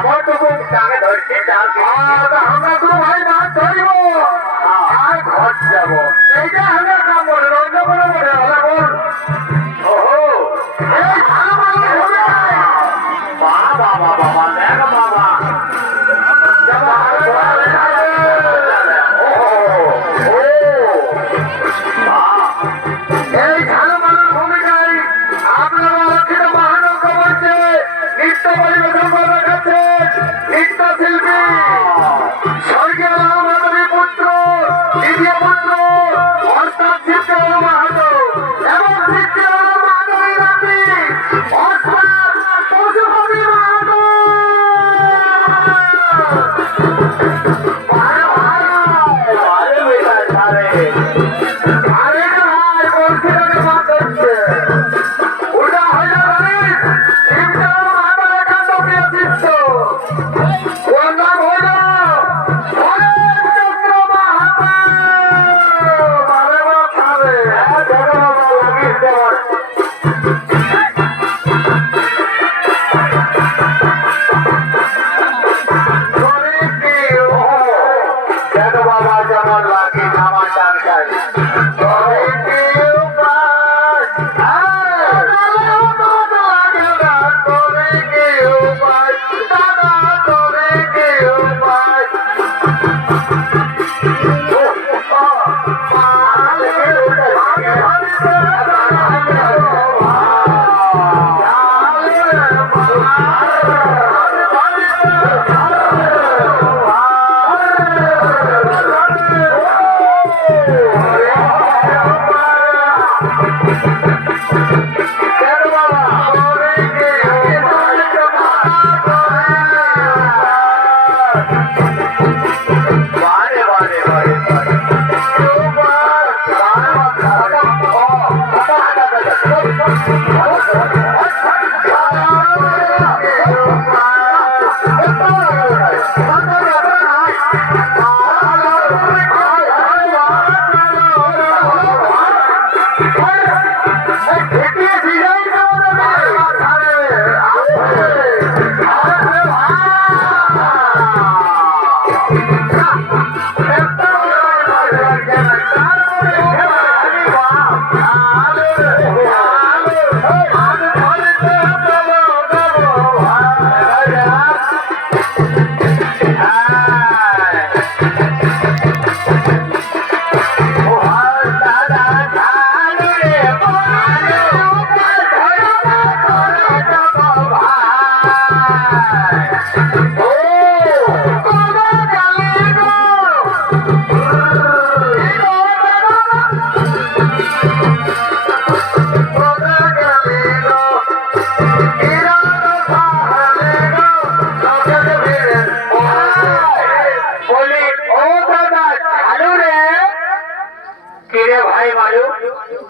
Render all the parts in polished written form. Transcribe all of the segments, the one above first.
আমার তো খুব টাকা ধরছে আমরা তো ভাই মাছ ধরিব আর ঘর যাবো এইটা আমার কাম বলে অন্য কোনো বলে বল ওহো এই ভালো ভালো বাবা বাবা বাবা দেখ বাবা এই ভালো ভালো ভূমিকায় আপনারা অখিল মহানৌকা বলছে নৃত্য পরিবেশন করে রেখেছেন নৃত্য শিল্পী স্বর্গীয় মাধবী পুত্র দ্বিতীয় পুত্র অর্থাৎ চিত্র মাহাতো এবং চিত্র মাধবী রানী অর্থাৎ পশুপতি মাহাতো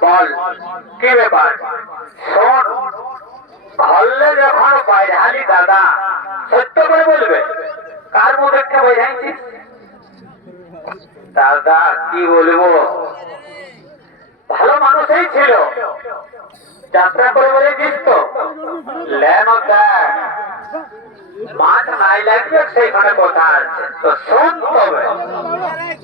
বল কি ব্যাপার শোন ধরলে যখন বাইরালি দাদা সত্য করে বলবে কার মুখ একটা বোঝাইছিস দাদা কি বলবো ভালো মানুষই ছিল যাত্রা করে বলেছিস তো মাছ নাই লাগবে সেইখানে কথা আছে তো শোন তবে